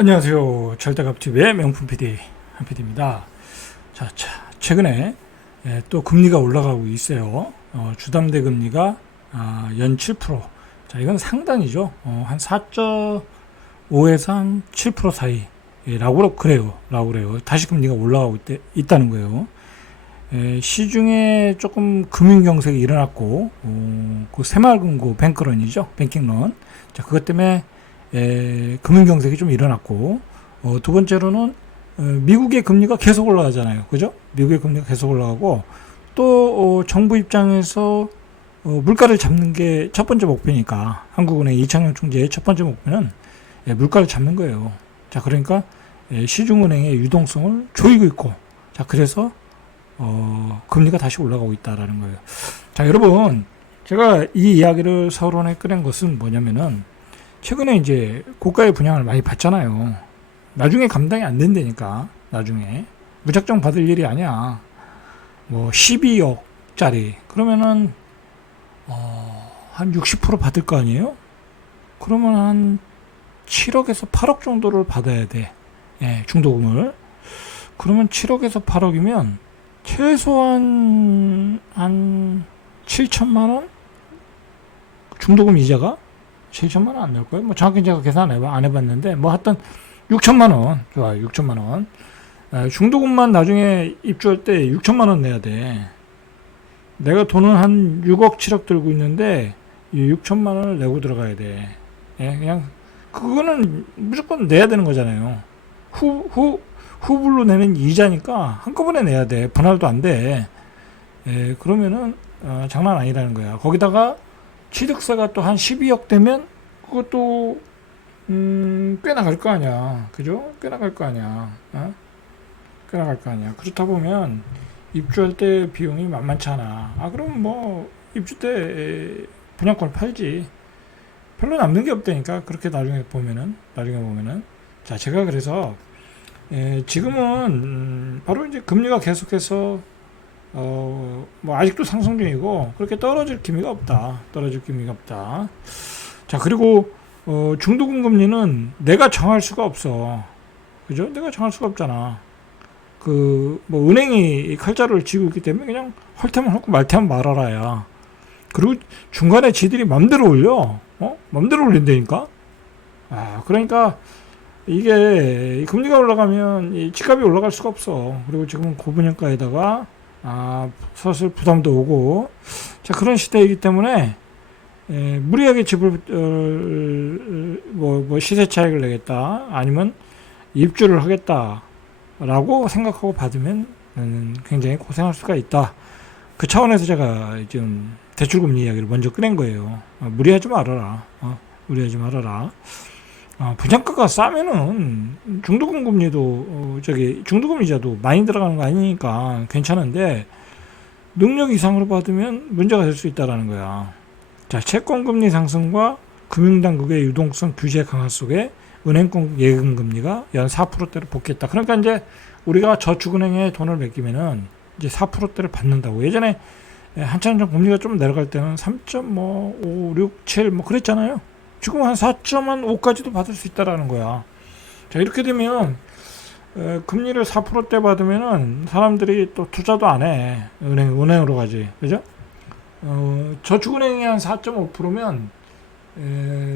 안녕하세요. 절대값TV의 명품 PD 한PD입니다. 최근에 또 금리가 올라가고 있어요. 주담대 금리가 연 7%. 이건 상단이죠. 한 4.5에서 한 7% 사이라고 그래요. 다시 금리가 올라가고 있다는 거예요. 시중에 조금 금융 경색이 일어났고, 그 새마을금고 뱅크런이죠. 뱅킹런. 그것 때문에 금융 경색이 좀 일어났고, 두 번째로는 미국의 금리가 계속 올라가잖아요. 그죠? 미국의 금리가 계속 올라가고, 또 정부 입장에서 물가를 잡는 게 첫 번째 목표니까, 한국은행 이창용 총재의 첫 번째 목표는 물가를 잡는 거예요. 그러니까 시중은행의 유동성을 조이고 있고, 그래서 금리가 다시 올라가고 있다라는 거예요. 여러분, 제가 이 이야기를 서론에 꺼낸 것은 뭐냐면은, 최근에 이제 고가의 분양을 많이 받잖아요. 나중에 감당이 안 된다니까, 나중에. 무작정 받을 일이 아니야. 뭐, 12억짜리. 그러면은, 한 60% 받을 거 아니에요? 그러면 한 7억에서 8억 정도를 받아야 돼. 중도금을. 그러면 7억에서 8억이면, 최소한 한 7천만 원? 중도금 이자가 7천만 원 안 낼 거예요. 뭐 정확히 제가 계산 안 해봤는데 뭐 하여튼 6천만 원. 좋아요. 6천만 원. 중도금만 나중에 입주할 때 6천만 원 내야 돼. 내가 돈은 한 6억 7억 들고 있는데 이 6천만 원을 내고 들어가야 돼. 그냥 그거는 무조건 내야 되는 거잖아요. 후불로 내는 이자니까 한꺼번에 내야 돼. 분할도 안 돼. 그러면은 장난 아니라는 거야. 거기다가 취득세가 또 한 12억 되면 그것도 꽤 나갈 거 아니야. 그죠? 꽤 나갈 거 아니야. 꽤 나갈 거 아니야. 그렇다 보면 입주할 때 비용이 만만치 않아. 그럼 뭐 입주 때 분양권을 팔지. 별로 남는 게 없다니까. 그렇게 나중에 보면은. 제가 그래서 지금은 바로 이제 금리가 계속해서 뭐 아직도 상승 중이고 그렇게 떨어질 기미가 없다. 그리고 중도금 금리는 내가 정할 수가 없어. 그죠? 내가 정할 수가 없잖아. 뭐 은행이 칼자루를 쥐고 있기 때문에 그냥 헐테면 헐고 말테면 말아라야. 그리고 중간에 지들이 맘대로 올려. 맘대로 올린다니까. 그러니까 이게 금리가 올라가면 이 집값이 올라갈 수가 없어. 그리고 지금은 고분양가에다가 사실 부담도 오고 그런 시대이기 때문에 무리하게 집을 뭐 시세 차익을 내겠다 아니면 입주를 하겠다라고 생각하고 받으면 굉장히 고생할 수가 있다. 그 차원에서 제가 지금 대출금리 이야기를 먼저 꺼낸 거예요. 무리하지 말아라. 분양가가 싸면은 중도금 금리도 중도금 이자도 많이 들어가는 거 아니니까 괜찮은데 능력 이상으로 받으면 문제가 될 수 있다라는 거야. 채권 금리 상승과 금융당국의 유동성 규제 강화 속에 은행권 예금 금리가 연 4%대로 복귀했다. 그러니까 이제 우리가 저축은행에 돈을 맡기면은 이제 4%대를 받는다고. 예전에 한참 전 금리가 좀 내려갈 때는 3.5, 6, 7 뭐 그랬잖아요. 지금 한 4.5까지도 받을 수 있다라는 거야. 이렇게 되면 금리를 4%대 받으면은 사람들이 또 투자도 안 해. 은행으로 가지. 그죠? 저축은행이 한 4.5%면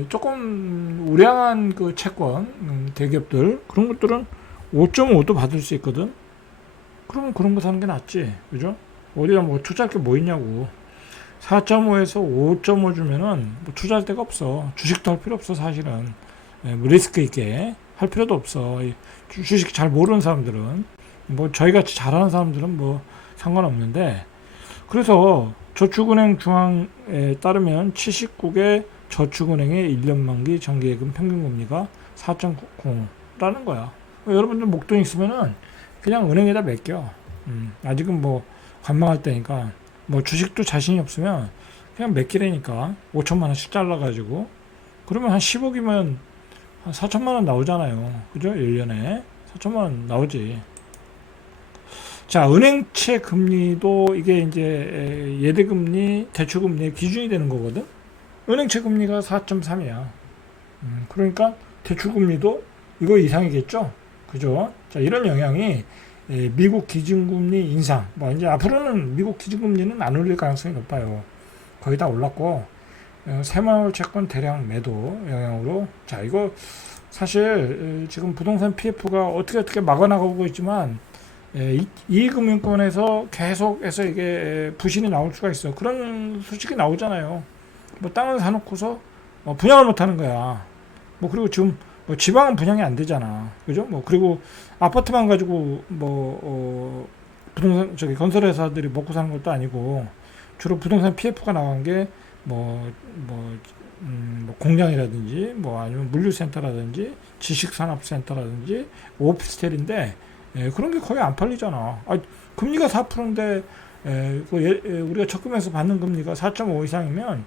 조금 우량한 그 채권 대기업들 그런 것들은 5.5도 받을 수 있거든. 그러면 그런 거 사는 게 낫지. 그죠? 어디다 뭐 투자할 게 뭐 있냐고. 4.5에서 5.5 주면은 뭐 투자할 데가 없어. 주식도 할 필요 없어, 사실은. 뭐 리스크 있게 할 필요도 없어. 주식 잘 모르는 사람들은. 뭐 저희같이 잘하는 사람들은 뭐 상관없는데. 그래서 저축은행 중앙에 따르면 79개 저축은행의 1년 만기 정기예금 평균금리가 4.90라는 거야. 여러분들 목돈 있으면은 그냥 은행에다 맡겨. 아직은 뭐 관망할 때니까. 뭐 주식도 자신이 없으면 그냥 맡기라니까 5천만 원씩 잘라가지고 그러면 한 10억이면 한 4천만 원 나오잖아요. 그죠? 1년에 4천만 원 나오지. 은행채 금리도 이게 이제 예대금리, 대출금리의 기준이 되는 거거든. 은행채 금리가 4.3이야. 그러니까 대출금리도 이거 이상이겠죠? 그죠? 자, 이런 영향이 미국 기준금리 인상, 뭐 이제 앞으로는 미국 기준금리는 안 올릴 가능성이 높아요. 거의 다 올랐고, 새마을 채권 대량 매도 영향으로, 자, 이거 사실 지금 부동산 PF가 어떻게 막아나가고 있지만, 이 금융권에서 계속해서 이게 부실이 나올 수가 있어. 그런 소식이 나오잖아요. 뭐 땅을 사놓고서 분양을 못하는 거야. 뭐 그리고 지금 뭐 지방은 분양이 안 되잖아. 그죠? 뭐 그리고 아파트만 가지고 부동산 저기 건설회사들이 먹고 사는 것도 아니고 주로 부동산 PF가 나간 게 뭐 공장이라든지 뭐 아니면 물류센터라든지 지식산업센터라든지 오피스텔인데 그런 게 거의 안 팔리잖아. 금리가 4%인데 우리가 적금해서 받는 금리가 4.5 이상이면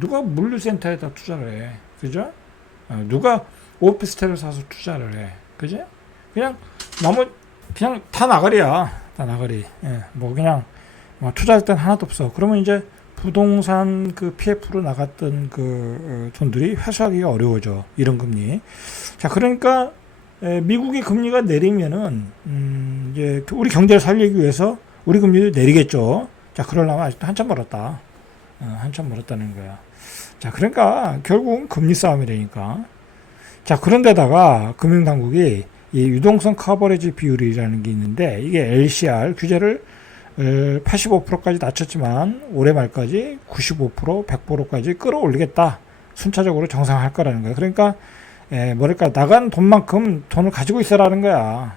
누가 물류센터에다 투자를 해. 그죠? 누가 오피스텔을 사서 투자를 해. 그죠? 그냥 그냥 다 나가리야. 다 나가리. 뭐 그냥 뭐 투자할 땐 하나도 없어. 그러면 이제 부동산 그 PF로 나갔던 그 돈들이 회수하기가 어려워져. 이런 금리. 자, 그러니까 미국의 금리가 내리면은 이제 우리 경제를 살리기 위해서 우리 금리도 내리겠죠. 자, 그러려면 아직도 한참 멀었다. 한참 멀었다는 거야. 자, 그러니까 결국은 금리 싸움이라니까. 자, 그런데다가 금융당국이 이 유동성 커버리지 비율이라는 게 있는데 이게 LCR 규제를 85%까지 낮췄지만 올해 말까지 95%, 100%까지 끌어올리겠다. 순차적으로 정상화할 거라는 거야. 그러니까 뭐랄까 나간 돈만큼 돈을 가지고 있어라는 거야.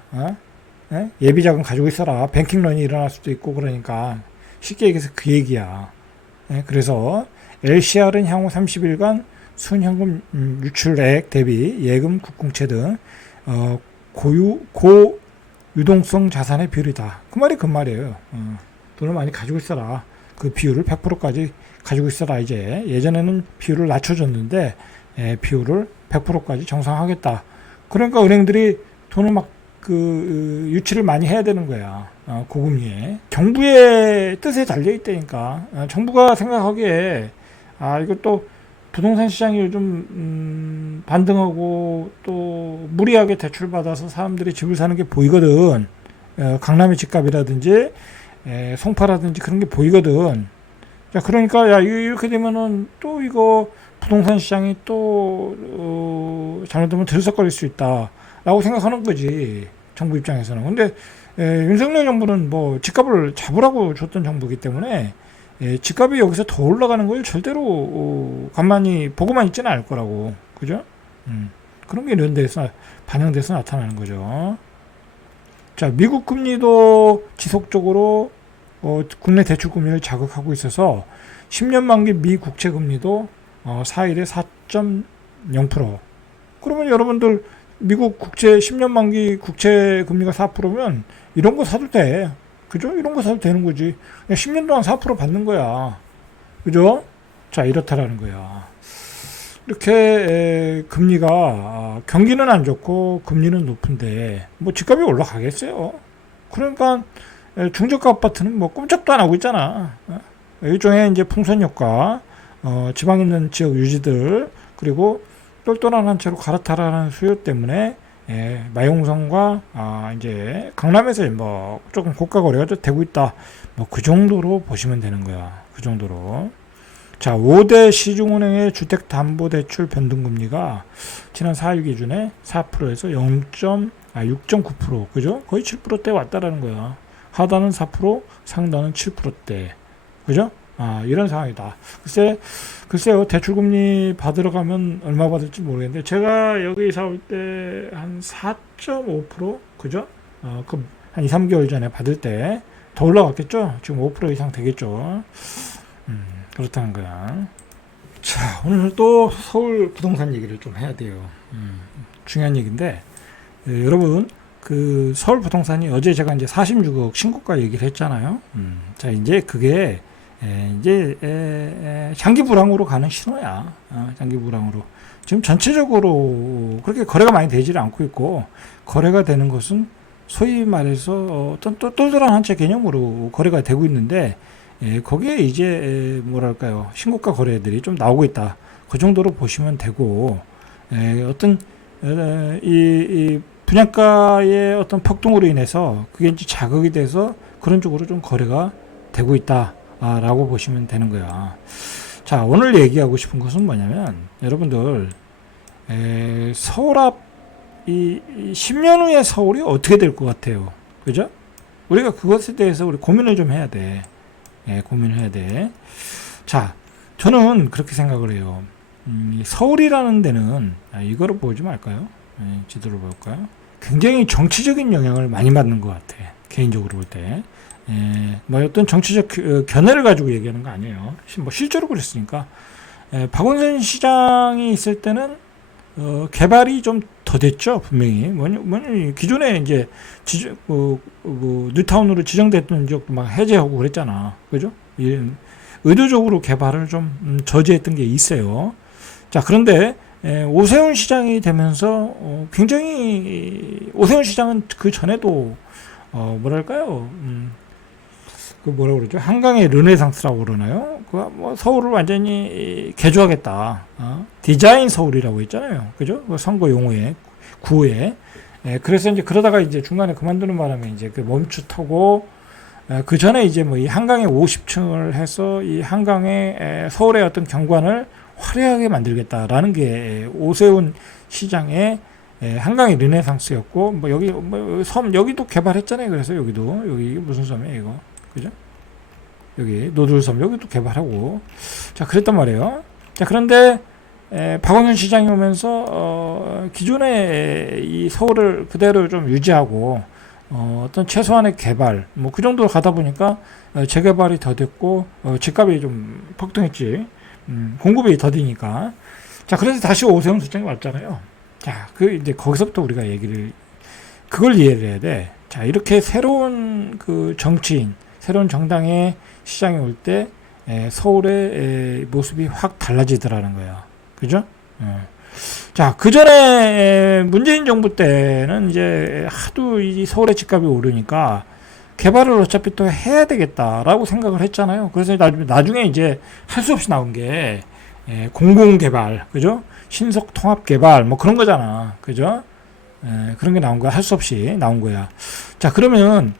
예비자금 가지고 있어라. 뱅킹런이 일어날 수도 있고 그러니까 쉽게 얘기해서 그 얘기야. 그래서 LCR은 향후 30일간 순현금 유출액 대비 예금, 국공채 등 고유동성 자산의 비율이다. 그 말이 그 말이에요. 돈을 많이 가지고 있어라. 그 비율을 100%까지 가지고 있어라. 이제 예전에는 비율을 낮춰줬는데 비율을 100%까지 정상화하겠다. 그러니까 은행들이 돈을 막 유치를 많이 해야 되는 거야. 고금리에. 정부의 뜻에 달려 있다니까. 정부가 생각하기에 이것도 부동산 시장이 요즘 반등하고 또 무리하게 대출받아서 사람들이 집을 사는 게 보이거든. 강남의 집값이라든지 송파라든지 그런 게 보이거든. 자, 그러니까 이렇게 되면은 또 이거 부동산 시장이 또 잘못되면 들썩거릴 수 있다라고 생각하는 거지. 정부 입장에서는. 근데 윤석열 정부는 뭐 집값을 잡으라고 줬던 정부이기 때문에 집값이 여기서 더 올라가는 걸 절대로 가만히 보고만 있지는 않을 거라고. 그죠? 그런 게 이런 데서 반영돼서 나타나는 거죠. 자, 미국 금리도 지속적으로 국내 대출 금리를 자극하고 있어서 10년 만기 미 국채 금리도 4일에 4.0%. 그러면 여러분들 미국 국채 10년 만기 국채 금리가 4%면 이런 거 사도 돼. 그죠? 이런 거 사도 되는 거지. 그냥 10년 동안 4% 받는 거야. 그죠? 자, 이렇다라는 거야. 이렇게 금리가 경기는 안 좋고 금리는 높은데 뭐 집값이 올라가겠어요. 그러니까 중저가 아파트는 뭐 꼼짝도 안 하고 있잖아. 일종의 이제 풍선 효과, 지방 있는 지역 유지들 그리고 똘똘한 한 채로 갈아타라는 수요 때문에 마용성과 이제 강남에서 뭐 조금 고가 거래가 되고 있다. 뭐 그 정도로 보시면 되는 거야. 그 정도로. 자, 5대 시중은행의 주택담보대출 변동금리가 지난 4일 기준에 4%에서 6.9%, 그죠? 거의 7%대 왔다라는 거야. 하단은 4%, 상단은 7%대, 그죠? 이런 상황이다. 글쎄요, 대출금리 받으러 가면 얼마 받을지 모르겠는데, 제가 여기 이사 올 때 한 4.5%, 그죠? 한 2, 3개월 전에 받을 때 더 올라갔겠죠? 지금 5% 이상 되겠죠? 그렇다는 거야. 자, 오늘 또 서울 부동산 얘기를 좀 해야 돼요. 중요한 얘기인데, 여러분, 그 서울 부동산이 어제 제가 이제 46억 신고가 얘기를 했잖아요. 자, 이제 그게 이제 장기 불황으로 가는 신호야. 장기 불황으로. 지금 전체적으로 그렇게 거래가 많이 되지를 않고 있고, 거래가 되는 것은 소위 말해서 어떤 똘똘한 한 채 개념으로 거래가 되고 있는데, 거기에 이제 뭐랄까요, 신고가 거래들이 좀 나오고 있다. 그 정도로 보시면 되고, 어떤 이 분양가의 어떤 폭등으로 인해서 그게 이제 자극이 돼서 그런 쪽으로 좀 거래가 되고 있다라고 보시면 되는 거야. 자, 오늘 얘기하고 싶은 것은 뭐냐면 여러분들 서울 앞 이 10년 후의 서울이 어떻게 될 것 같아요? 그죠? 우리가 그것에 대해서 우리 고민을 좀 해야 돼. 고민을 해야 돼. 자, 저는 그렇게 생각을 해요. 서울이라는 데는 이거를 보지 말까요? 지도를 볼까요? 굉장히 정치적인 영향을 많이 받는 것 같아. 개인적으로 볼 때. 뭐 어떤 정치적 견해를 가지고 얘기하는 거 아니에요. 뭐 실제로 그랬으니까. 박원순 시장이 있을 때는 개발이 좀 더 됐죠, 분명히. 기존에 이제 뉴타운으로 지정됐던 지역도 막 해제하고 그랬잖아. 그죠? 의도적으로 개발을 좀 저지했던 게 있어요. 자, 그런데 오세훈 시장이 되면서 굉장히 오세훈 시장은 그 전에도 뭐랄까요? 그 뭐라 그러죠? 한강의 르네상스라고 그러나요? 그 뭐 서울을 완전히 개조하겠다. 디자인 서울이라고 했잖아요. 그죠? 그 선거 용어에 구호에. 그래서 이제 그러다가 이제 중간에 그만두는 바람에 이제 그 멈추타고 그 전에 이제 뭐 이 한강에 50층을 해서 이 한강에 서울의 어떤 경관을 화려하게 만들겠다라는 게 오세훈 시장의 한강의 르네상스였고, 뭐 여기 뭐 섬 여기도 개발했잖아요. 그래서 여기 무슨 섬이에요 이거, 그죠? 여기 노들섬 여기도 개발하고, 자 그랬단 말이에요. 자 그런데 박원순 시장이 오면서 기존의 이 서울을 그대로 좀 유지하고 어떤 최소한의 개발 뭐 그 정도로 가다 보니까 재개발이 더 됐고 집값이 좀 폭등했지. 공급이 더디니까. 자, 그래서 다시 오세훈 시장이 왔잖아요. 자, 이제 거기서부터 우리가 그걸 이해를 해야 돼. 자, 이렇게 새로운 그 정치인, 새로운 정당의 시장이 올 때, 서울의 모습이 확 달라지더라는 거야. 그죠? 자, 그 전에 문재인 정부 때는 이제 하도 이 서울의 집값이 오르니까 개발을 어차피 또 해야 되겠다라고 생각을 했잖아요. 그래서 나중에 이제 할 수 없이 나온 게 공공개발, 그죠? 신속 통합개발, 뭐 그런 거잖아. 그죠? 그런 게 나온 거야. 할 수 없이 나온 거야. 자, 그러면,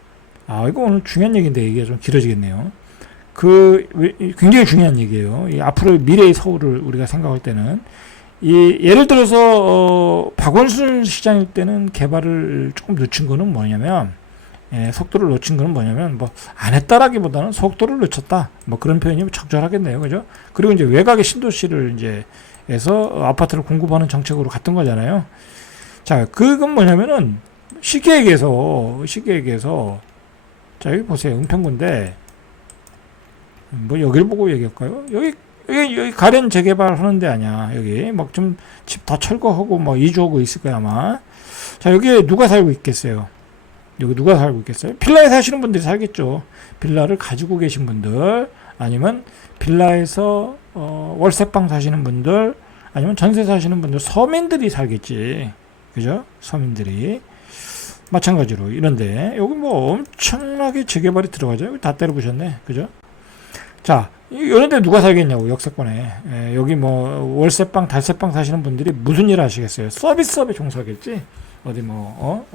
이거 오늘 중요한 얘기인데 얘기가 좀 길어지겠네요. 굉장히 중요한 얘기예요. 앞으로 미래의 서울을 우리가 생각할 때는, 예를 들어서, 박원순 시장일 때는 개발을 조금 늦춘 거는 뭐냐면, 속도를 놓친 거는 뭐냐면, 뭐, 안 했다라기보다는 속도를 늦췄다. 뭐 그런 표현이 적절하겠네요. 그죠? 그리고 이제 외곽의 신도시를 이제, 해서 아파트를 공급하는 정책으로 갔던 거잖아요. 자, 그건 뭐냐면은, 쉽게 얘기해서, 자, 여기 보세요. 은평구인데, 뭐 여기를 보고 얘기할까요? 여기 가련 재개발 하는 데 아니야. 여기 막 좀 집 다 철거하고 뭐 이주하고 있을 거야 아마. 자, 여기에 누가 살고 있겠어요? 여기 누가 살고 있겠어요? 빌라에 사시는 분들이 살겠죠. 빌라를 가지고 계신 분들, 아니면 빌라에서 월세방 사시는 분들, 아니면 전세 사시는 분들, 서민들이 살겠지. 그죠? 서민들이. 마찬가지로 이런데 여기 뭐 엄청나게 재개발이 들어가죠. 여기 다 때려부셨네. 그죠? 자, 이런데 누가 살겠냐고, 역세권에. 여기 뭐 월세방, 달세방 사시는 분들이 무슨 일 하시겠어요? 서비스업에 종사하겠지. 어디 뭐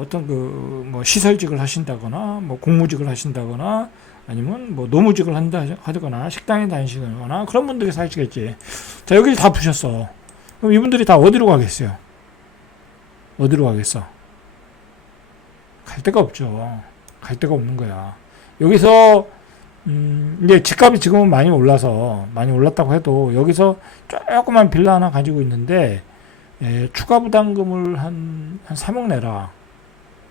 어떤 뭐 시설직을 하신다거나 뭐 공무직을 하신다거나 아니면 뭐 노무직을 하거나 식당에 다니시거나 그런 분들이 사시겠지. 자, 여기 다 부셨어. 그럼 이분들이 다 어디로 가겠어요? 어디로 가겠어? 갈 데가 없죠. 갈 데가 없는 거야. 여기서 이제 집값이 지금은 많이 올랐다고 해도 여기서 조그만 빌라 하나 가지고 있는데 추가 부담금을 한 3억 내라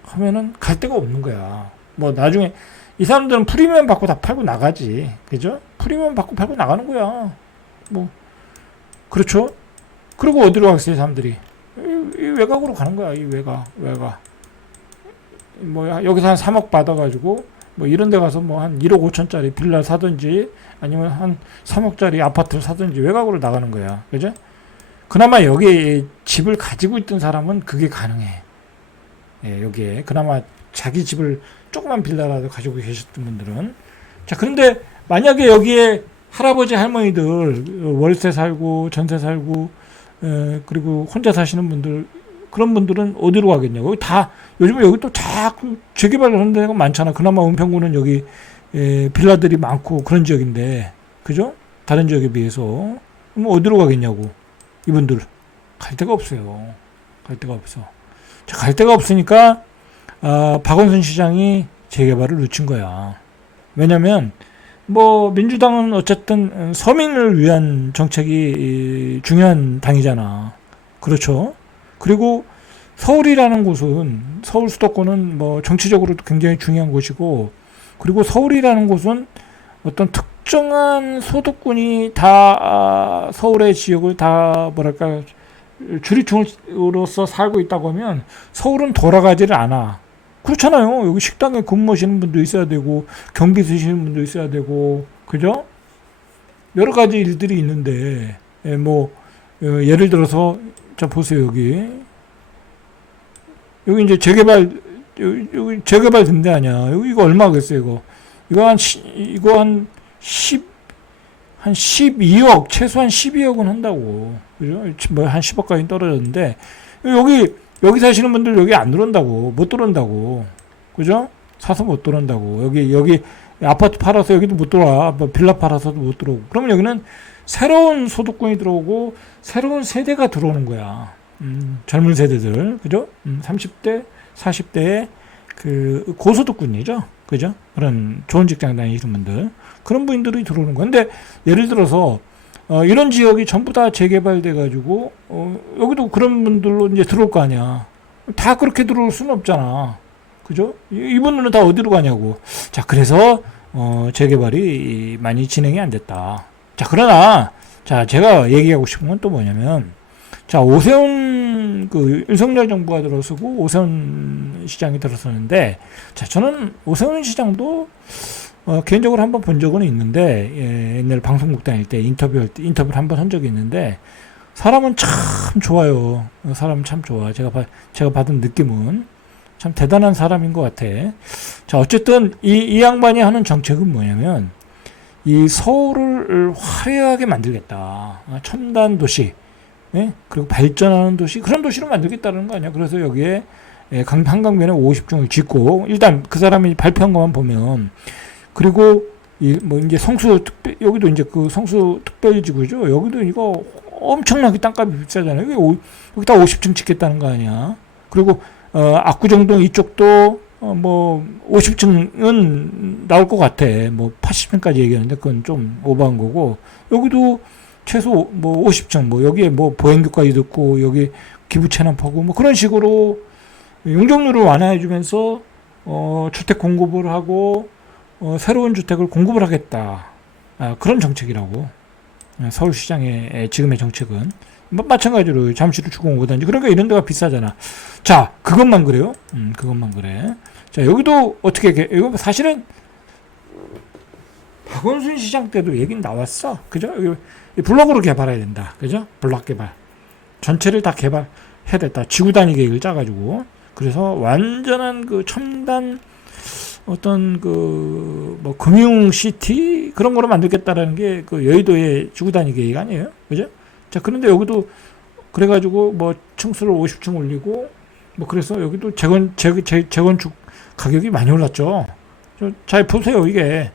하면은 갈 데가 없는 거야. 뭐 나중에 이 사람들은 프리미엄 받고 다 팔고 나가지. 그죠? 프리미엄 받고 팔고 나가는 거야. 뭐 그렇죠? 그리고 어디로 가겠어요, 사람들이? 이 외곽으로 가는 거야. 이 외곽. 뭐 여기서 한 3억 받아가지고 뭐 이런 데 가서 뭐 한 1억 5천짜리 빌라 사든지 아니면 한 3억짜리 아파트를 사든지 외곽으로 나가는 거야. 그죠? 그나마 여기 집을 가지고 있던 사람은 그게 가능해. 여기에 그나마 자기 집을 조그만 빌라라도 가지고 계셨던 분들은. 자, 그런데 만약에 여기에 할아버지 할머니들 월세 살고 전세 살고 그리고 혼자 사시는 분들, 그런 분들은 어디로 가겠냐고. 요즘에 여기 또 자꾸 재개발하는 데가 많잖아. 그나마 은평구는 여기 빌라들이 많고 그런 지역인데, 그죠? 다른 지역에 비해서. 뭐 어디로 가겠냐고. 이분들. 갈 데가 없어요. 갈 데가 없어. 자, 갈 데가 없으니까, 박원순 시장이 재개발을 늦춘 거야. 왜냐면, 뭐, 민주당은 어쨌든 서민을 위한 정책이 중요한 당이잖아. 그렇죠? 그리고 서울이라는 곳은, 서울 수도권은 뭐 정치적으로도 굉장히 중요한 곳이고, 그리고 서울이라는 곳은 어떤 특정한 소득군이 다 서울의 지역을 다 뭐랄까 주류층으로서 살고 있다고 하면 서울은 돌아가지를 않아. 그렇잖아요. 여기 식당에 근무하시는 분도 있어야 되고 경비 쓰시는 분도 있어야 되고 그죠? 여러 가지 일들이 있는데 예를 들어서 자 보세요. 여기 이제 여기 재개발 된데 아니야. 여기 이거 얼마겠어요, 이거 한 12억, 최소한 12억은 한다고. 그죠? 뭐 한 10억까지 떨어졌는데, 여기 사시는 분들 여기 안 들어온다고. 못 들어온다고. 그죠? 사서 못 들어온다고. 여기 아파트 팔아서 여기도 못 들어와. 뭐 빌라 팔아서도 못 들어오고. 그러면 여기는 새로운 소득권이 들어오고, 새로운 세대가 들어오는 거야. 젊은 세대들. 그죠? 30대, 40대의 그 고소득군이죠. 그죠? 그런 좋은 직장 다니시는 분들. 그런 분들이 들어오는 거야. 근데 예를 들어서 이런 지역이 전부 다 재개발돼 가지고 여기도 그런 분들로 이제 들어올 거 아니야. 다 그렇게 들어올 수는 없잖아. 그죠? 이분들은 다 어디로 가냐고. 자, 그래서 재개발이 많이 진행이 안 됐다. 자, 그러나 자, 제가 얘기하고 싶은 건 또 뭐냐면 자, 오세훈 윤석열 정부가 들어서고 오세훈 시장이 들어섰는데 자, 저는 오세훈 시장도 개인적으로 한번 본 적은 있는데 옛날 방송국 다닐 때 인터뷰를 한번 한 적이 있는데 사람은 참 좋아요. 사람은 참 좋아. 제가 받은 느낌은 참 대단한 사람인 것 같아. 자, 어쨌든 이 양반이 하는 정책은 뭐냐면 이 서울을 화려하게 만들겠다. 첨단 도시. 예? 그리고 발전하는 도시, 그런 도시로 만들겠다는 거 아니야. 그래서 여기에 한강변에 50중을 짓고, 일단 그 사람이 발표한 것만 보면, 그리고 이제 여기도 이제 그 성수 특별지구죠. 여기도 이거 엄청나게 땅값이 비싸잖아요. 여기다 50층 짓겠다는 거 아니야. 그리고 압구정동 이쪽도 50층은 나올 것 같아. 뭐 80층까지 얘기하는데 그건 좀 오버한 거고, 여기도 최소 50층, 여기에 보행교까지 듣고, 여기 기부 체납하고, 그런 식으로 용적률을 완화해주면서, 주택 공급을 하고, 새로운 주택을 공급을 하겠다. 그런 정책이라고. 서울시장의 지금의 정책은. 마찬가지로 잠시를 주공 오단지. 그러니까 이런 데가 비싸잖아. 자, 그것만 그래요? 그것만 그래. 자, 여기도 이거 사실은, 박원순 시장 때도 얘기는 나왔어. 그죠? 블록으로 개발해야 된다. 그죠? 블록 개발. 전체를 다 개발해야 됐다. 지구 단위 계획을 짜가지고. 그래서 완전한 첨단 금융시티? 그런 거로 만들겠다라는 게 여의도의 지구 단위 계획 아니에요? 그죠? 자, 그런데 여기도 그래가지고 층수를 50층 올리고, 그래서 여기도 재건축 가격이 많이 올랐죠. 잘 보세요, 이게.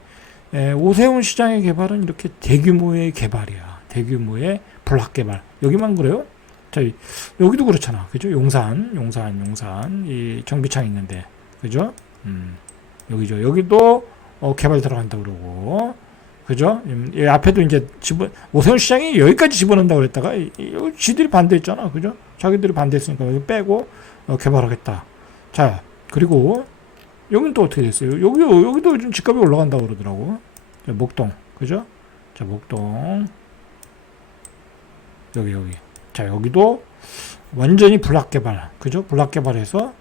오세훈 시장의 개발은 이렇게 대규모의 개발이야. 대규모의 블록 개발. 여기만 그래요? 자, 여기도 그렇잖아. 그죠? 용산. 이 정비창 있는데. 그죠? 여기죠. 여기도 개발 들어간다 그러고. 그죠? 앞에도 이제 오세훈 시장이 여기까지 집어넣는다고 그랬다가 지들이 반대했잖아. 그죠? 자기들이 반대했으니까 여기 빼고 개발하겠다. 자, 그리고 여긴 또 어떻게 됐어요? 여기도 좀 집값이 올라간다고 그러더라고. 자, 목동. 그죠? 자, 목동. 여기. 자, 여기도 완전히 블록 개발. 그죠? 블록 개발해서,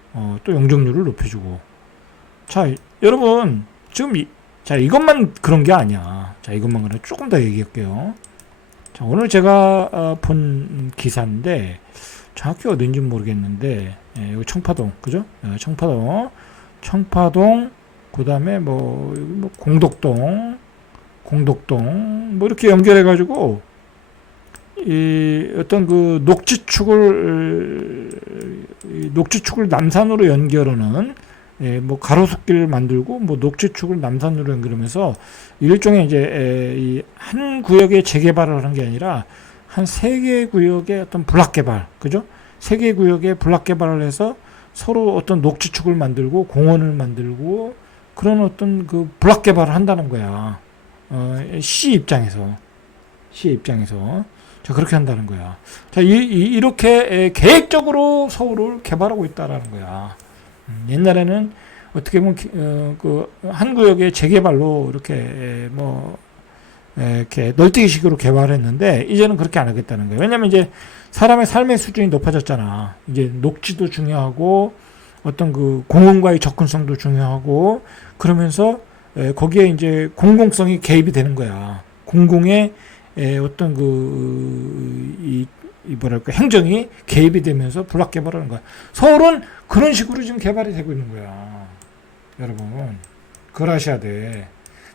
또 용적률을 높여주고. 자, 여러분, 지금, 이것만 그런 게 아니야. 자, 이것만 그래. 조금 더 얘기할게요. 자, 오늘 제가, 본 기사인데, 정확히 어딘지 모르겠는데, 여기 청파동. 그죠? 청파동, 그 다음에 공덕동, 이렇게 연결해가지고, 이 어떤 그 녹지축을 남산으로 연결하는 뭐 가로수길을 만들고 뭐 녹지축을 남산으로 연결하면서 일종의 이제 이 한 구역의 재개발을 하는 게 아니라 한 세 개 구역의 어떤 블락 개발, 그죠? 세 개 구역의 블락 개발을 해서 서로 어떤 녹지축을 만들고 공원을 만들고 그런 어떤 그 블락 개발을 한다는 거야. 시 입장에서. 자, 그렇게 한다는 거야. 자, 이렇게 계획적으로 서울을 개발하고 있다라는 거야. 옛날에는 어떻게 보면 그 한 구역의 재개발로 이렇게 이렇게 널뛰기식으로 개발했는데 이제는 그렇게 안 하겠다는 거예요. 왜냐면 이제 사람의 삶의 수준이 높아졌잖아. 이제 녹지도 중요하고 어떤 그 공원과의 접근성도 중요하고 그러면서 거기에 이제 공공성이 개입이 되는 거야. 공공의 어떤 이 뭐랄까 행정이 개입이 되면서 블락 개발하는 거야. 서울은 그런 식으로 지금 개발이 되고 있는 거야. 여러분, 그걸 아셔야 돼.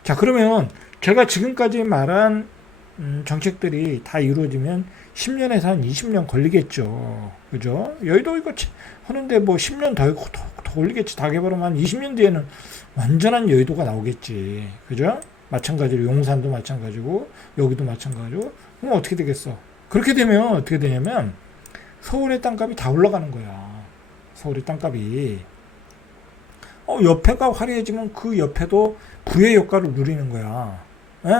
자, 그러면 제가 지금까지 말한 정책들이 다 이루어지면 10년에서 한 20년 걸리겠죠. 그죠? 여의도 이거 하는데 뭐 10년 더 걸리겠지. 다 개발하면 한 20년 뒤에는 완전한 여의도가 나오겠지. 그죠? 마찬가지로 용산도 마찬가지고 여기도 마찬가지고. 그럼 어떻게 되겠어? 그렇게 되면 어떻게 되냐면 서울의 땅값이 다 올라가는 거야. 서울의 땅값이. 옆에가 화려해지면 그 옆에도 부의 효과를 누리는 거야. 에?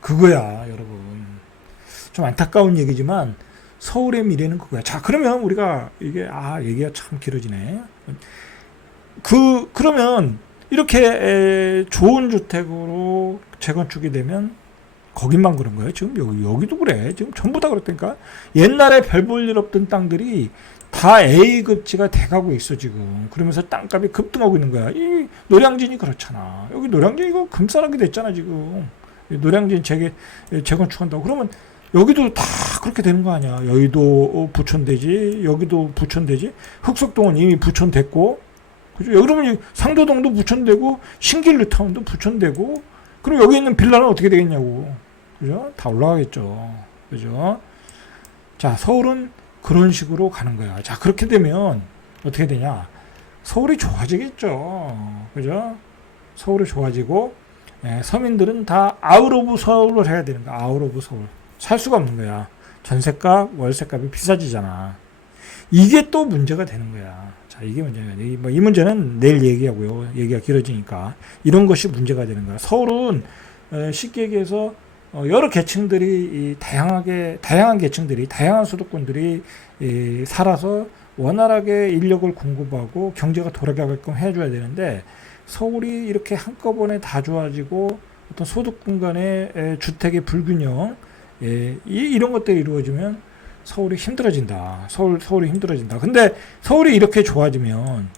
그거야, 여러분. 좀 안타까운 얘기지만 서울의 미래는 그거야. 자, 그러면 우리가 얘기가 참 길어지네. 그러면 이렇게 좋은 주택으로 재건축이 되면 거긴만 그런 거예요. 지금 여기도 그래. 지금 전부 다 그렇다니까. 옛날에 별 볼 일 없던 땅들이 다 A급지가 돼가고 있어 지금. 그러면서 땅값이 급등하고 있는 거야. 이 노량진이 그렇잖아. 여기 노량진 이거 금싸라기 됐잖아 지금. 노량진 재건축한다고. 그러면 여기도 다 그렇게 되는 거 아니야. 여의도 부촌되지. 여기도 부촌되지. 흑석동은 이미 부촌됐고. 그죠? 그러면 상도동도 부촌되고 신길루타운도 부촌되고. 그럼 여기 있는 빌라는 어떻게 되겠냐고. 그죠? 다 올라가겠죠. 그죠? 자, 서울은 그런 식으로 가는 거야. 자, 그렇게 되면 어떻게 되냐? 서울이 좋아지겠죠. 그죠? 서울이 좋아지고 서민들은 다 아웃 오브 서울을 해야 되는 거야. 아웃 오브 서울. 살 수가 없는 거야. 전세값, 월세값이 비싸지잖아. 이게 또 문제가 되는 거야. 자, 이게 문제야. 이 문제는 내일 얘기하고요. 얘기가 길어지니까. 이런 것이 문제가 되는 거야. 서울은 쉽게 얘기해서 여러 계층들이 다양한 계층들이, 다양한 소득권들이 살아서 원활하게 인력을 공급하고 경제가 돌아가게끔 해줘야 되는데 서울이 이렇게 한꺼번에 다 좋아지고 어떤 소득군 간의 주택의 불균형, 이런 것들이 이루어지면 서울이 힘들어진다. 서울이 힘들어진다. 근데 서울이 이렇게 좋아지면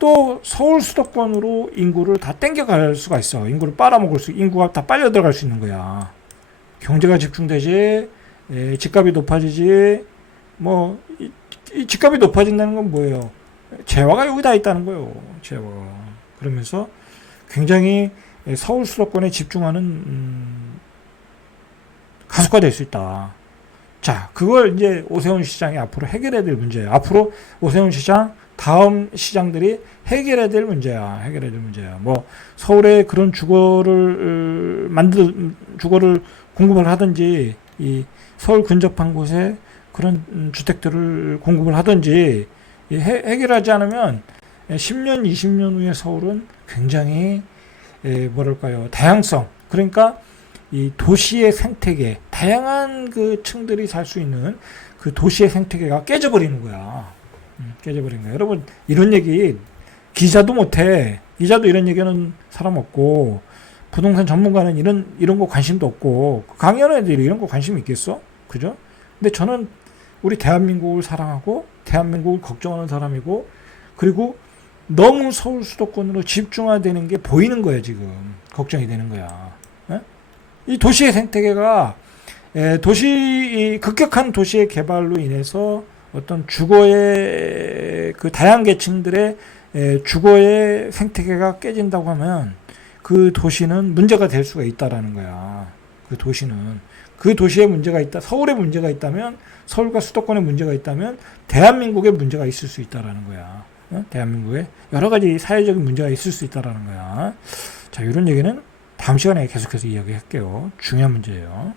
또 서울 수도권으로 인구를 다 땡겨갈 수가 있어. 인구를 빨아먹을 인구가 다 빨려 들어갈 수 있는 거야. 경제가 집중되지, 집값이 높아지지, 이 집값이 높아진다는 건 뭐예요? 재화가 여기 다 있다는 거예요. 재화. 그러면서 굉장히 서울 수도권에 집중하는 가속화될 수 있다. 자, 그걸 이제 오세훈 시장이 앞으로 해결해야 될 문제예요. 앞으로 오세훈 시장, 다음 시장들이 해결해야 될 문제야. 뭐 서울에 그런 주거를 공급을 하든지, 이 서울 근접한 곳에 그런 주택들을 공급을 하든지 해결하지 않으면 10년, 20년 후에 서울은 굉장히 다양성, 그러니까 이 도시의 생태계, 다양한 그 층들이 살 수 있는 그 도시의 생태계가 깨져버리는 거야. 여러분, 이런 얘기 기자도 못해. 기자도 이런 얘기하는 사람 없고, 부동산 전문가는 이런 거 관심도 없고, 강연하는 애들이 이런 거 관심 있겠어? 그죠? 근데 저는 우리 대한민국을 사랑하고, 대한민국을 걱정하는 사람이고, 그리고 너무 서울 수도권으로 집중화되는 게 보이는 거예요, 지금. 걱정이 되는 거야. 이 도시의 생태계가 급격한 도시의 개발로 인해서 어떤 주거의 그 다양한 계층들의 주거의 생태계가 깨진다고 하면 그 도시는 문제가 될 수가 있다라는 거야. 그 도시는. 그 도시에 문제가 있다, 서울에 문제가 있다면, 서울과 수도권에 문제가 있다면 대한민국에 문제가 있을 수 있다라는 거야. 대한민국에 여러 가지 사회적인 문제가 있을 수 있다라는 거야. 자, 이런 얘기는 다음 시간에 계속해서 이야기할게요. 중요한 문제예요.